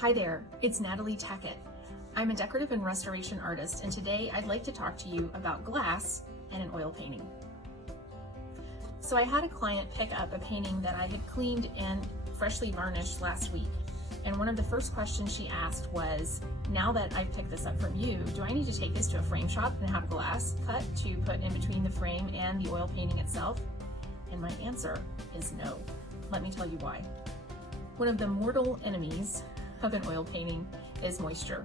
Hi there, it's Natalie Tackett. I'm a decorative and restoration artist, and today I'd like to talk to you about glass and an oil painting. So I had a client pick up a painting that I had cleaned and freshly varnished last week. And one of the first questions she asked was, now that I've picked this up from you, do I need to take this to a frame shop and have glass cut to put in between the frame and the oil painting itself? And my answer is no. Let me tell you why. One of the mortal enemies of an oil painting is moisture.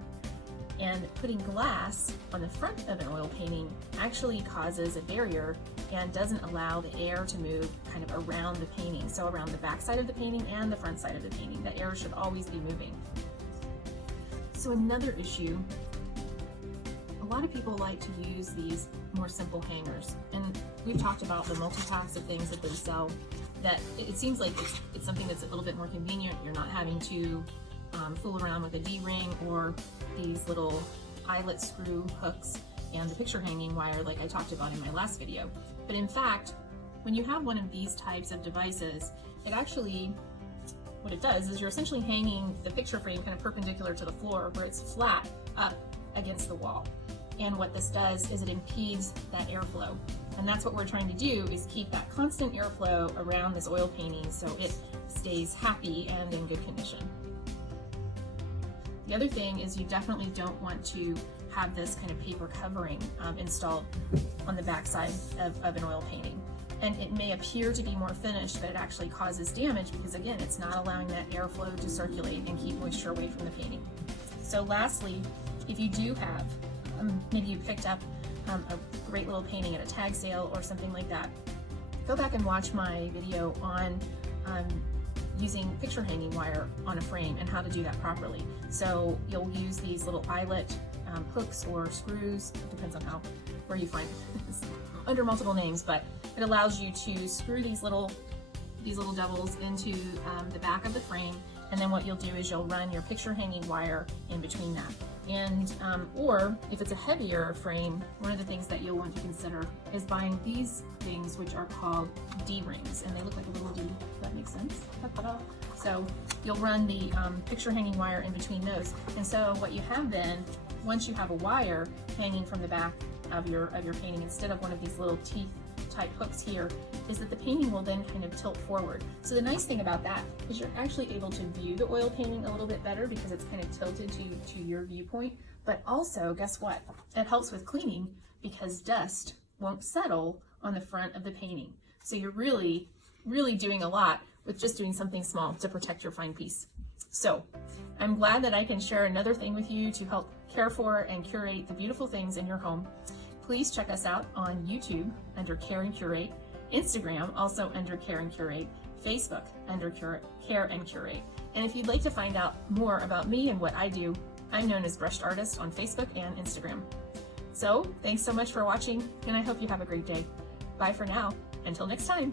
And putting glass on the front of an oil painting actually causes a barrier and doesn't allow the air to move kind of around the painting. So around the back side of the painting and the front side of the painting, the air should always be moving. So another issue, a lot of people like to use these more simple hangers. And we've talked about the multi-packs of things that they sell, that it seems like it's something that's a little bit more convenient. You're not having to fool around with a D-ring or these little eyelet screw hooks and the picture hanging wire like I talked about in my last video. But in fact, when you have one of these types of devices, it actually, what it does is you're essentially hanging the picture frame kind of perpendicular to the floor where it's flat up against the wall. And what this does is it impedes that airflow. And that's what we're trying to do, is keep that constant airflow around this oil painting so it stays happy and in good condition. The other thing is you definitely don't want to have this kind of paper covering installed on the backside of an oil painting. And it may appear to be more finished, but it actually causes damage because, again, it's not allowing that airflow to circulate and keep moisture away from the painting. So lastly, if you do have, maybe you picked up a great little painting at a tag sale or something like that, go back and watch my video on using picture hanging wire on a frame and how to do that properly. So you'll use these little eyelet hooks or screws, depends on where you find it, under multiple names, but it allows you to screw these little devils into the back of the frame, and then what you'll do is you'll run your picture hanging wire in between that. And or if it's a heavier frame, one of the things that you'll want to consider is buying these things, which are called D-rings, and they look like a little D. Does that make sense? So you'll run the picture hanging wire in between those. And so what you have then, once you have a wire hanging from the back of your painting instead of one of these little teeth type hooks here, is that the painting will then kind of tilt forward. So the nice thing about that is you're actually able to view the oil painting a little bit better because it's kind of tilted to your viewpoint. But also, guess what? It helps with cleaning because dust won't settle on the front of the painting. So you're really, really doing a lot with just doing something small to protect your fine piece. So I'm glad that I can share another thing with you to help care for and curate the beautiful things in your home. Please check us out on YouTube under Care and Curate, Instagram also under Care and Curate, Facebook under Care and Curate. And if you'd like to find out more about me and what I do, I'm known as Brushed Artist on Facebook and Instagram. So thanks so much for watching, and I hope you have a great day. Bye for now. Until next time.